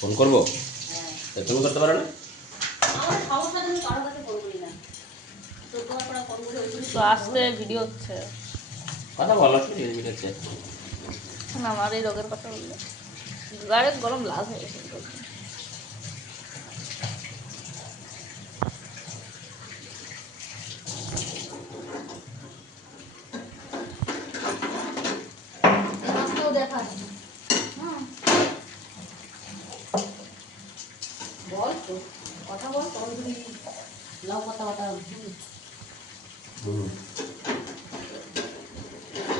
Phone করবো? তুমি করতে পারো না? আজকে ভিডিও হচ্ছে, কথা বলো, ভিডিও হচ্ছে। আমার এই রোগের কথা বললে গাড়ি গরম লাভ হয়ে গেছে।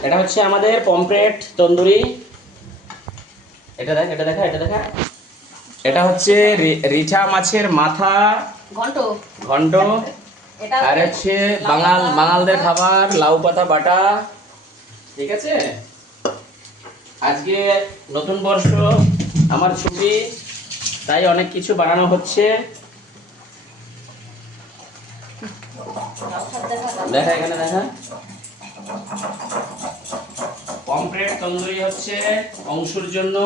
এটা হচ্ছে আমাদের পমফ্রেট তন্দুরি। এটা দেখ, এটা দেখা, এটা দেখা। এটা হচ্ছে রিঠা মাছের মাথা ঘন্ট। আর হচ্ছে বাঙালদের খাবার লাউ পাতা বাটা। ঠিক আছে, আজকে নতুন বর্ষ, আমার ছুটি, তাই অনেক কিছু বানানো হচ্ছে। দেখা, এখানে দেখা। পমফ্রেট তন্দুরি হচ্ছে অংশুর জন্য।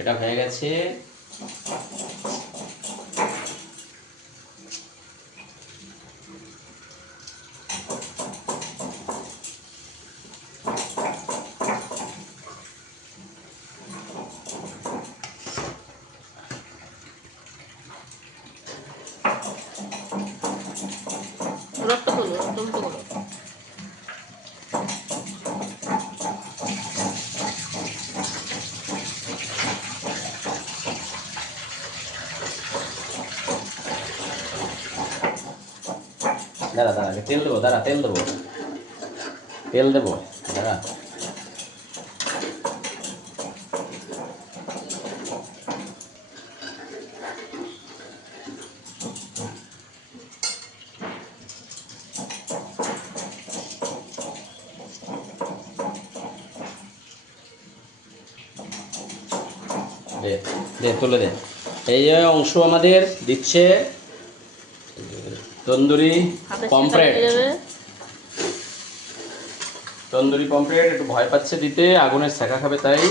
এটা হয়ে গেছে। দাঁড়া দাঁড়া, তেল দেবো, দাঁড়া, তেল দেবো, তেল দেবো, দাঁড়া। দে দে, তুলে দে। এই যে অংশ আমাদের দিচ্ছে তন্দুরি পমফ্রেট। তন্দুরি পমফ্রেট একটু ভয় পাচ্ছে দিতে, আগুনের সেকা খাবে তাই।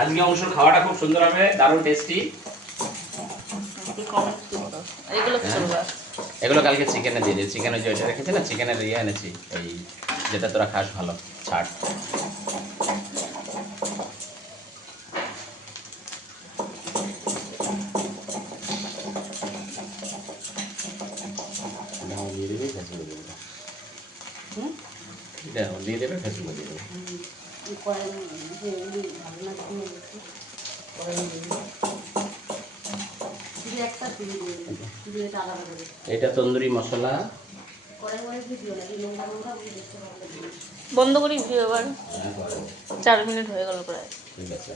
আজকে অংশের খাওয়াটা খুব সুন্দর হবে, দারুণ টেস্টি। এগুলো কালকে চিকেনে দিয়ে দিই। চিকেনের যে রেখেছি না, চিকেনের ইয়ে এনেছি, এই যেটা তোরা খাস ভালো, ছাড়। দিয়ে দেবে, ফেসবুকে দিয়ে দেবে। দিয়ে দেবে, ফেসবুকে দিয়ে দেবে। এটা তন্দুরি মশলা। বন্ধ করি ভিডিও, এবার 4 মিনিট হয়ে গেল প্রায়। ঠিক আছে।